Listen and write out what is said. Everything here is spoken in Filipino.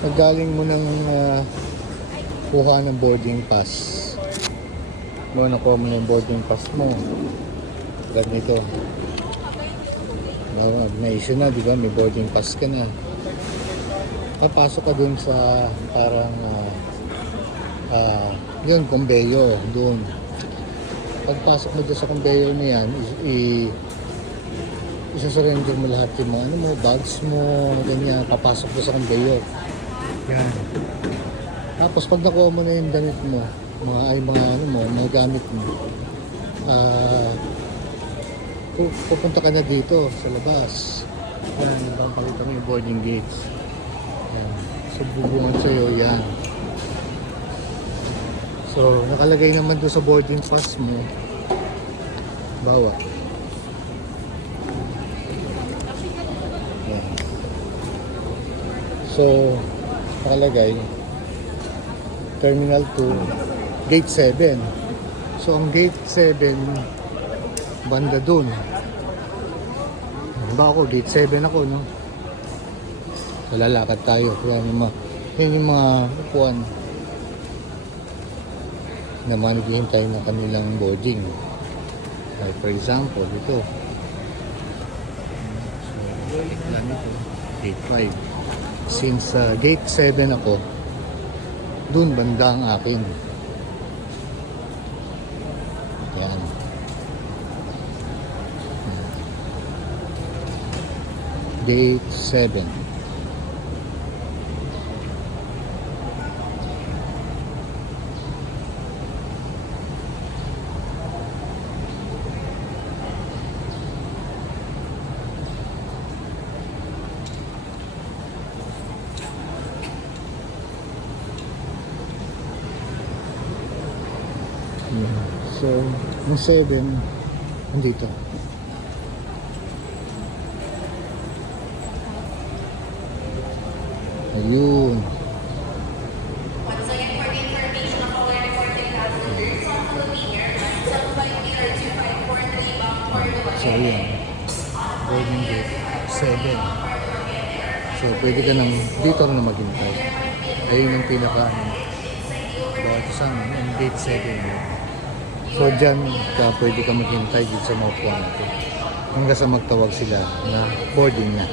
Naggaling mo ng kuha ng boarding pass. Nakuha mo ng boarding pass mo. Ganito. Na-issue na, di ba? May boarding pass ka na. Papasok ka dun sa parang yun, kumbeyo. Dun. Pagpasok mo dun sa kumbeyo na yan, isa-surrender mo lahat yung mga bags mo, ganyan. Papasok dun sa kumbeyo. Yan. Tapos pag nakuha mo na yung damit mo, mga gamit mo, pupunta ka na dito sa labas. Yan, pakita mo yung boarding gates. Yan. So, bubungan sa'yo yan. So, nakalagay naman doon sa boarding pass mo, bawa. Yan. So, nakalagay Terminal 2, Gate 7. So, ang Gate 7, banda dun. Ba ako, Gate 7 ako, no? So, lalakad tayo. Yan yung mga upuan na maghihintay na kanilang boarding. Like for example, ito. So, yan ito. Gate 5. Since Gate 7 ako, dun banda ang akin. Yan. Gate 7. So, yung 7, nandito. Ayun. Once again, for the information of our reporting passengers on Lumiere, 753 Bangkok So, yun. Boarding gate 7. So, pwede ka nang dito na maghintay. Ayun yung pinaka bawat isang yung gate 7. So, dyan pwede ka maghintay dito sa mga upuan natin. Hanggang sa magtawag sila na boarding na.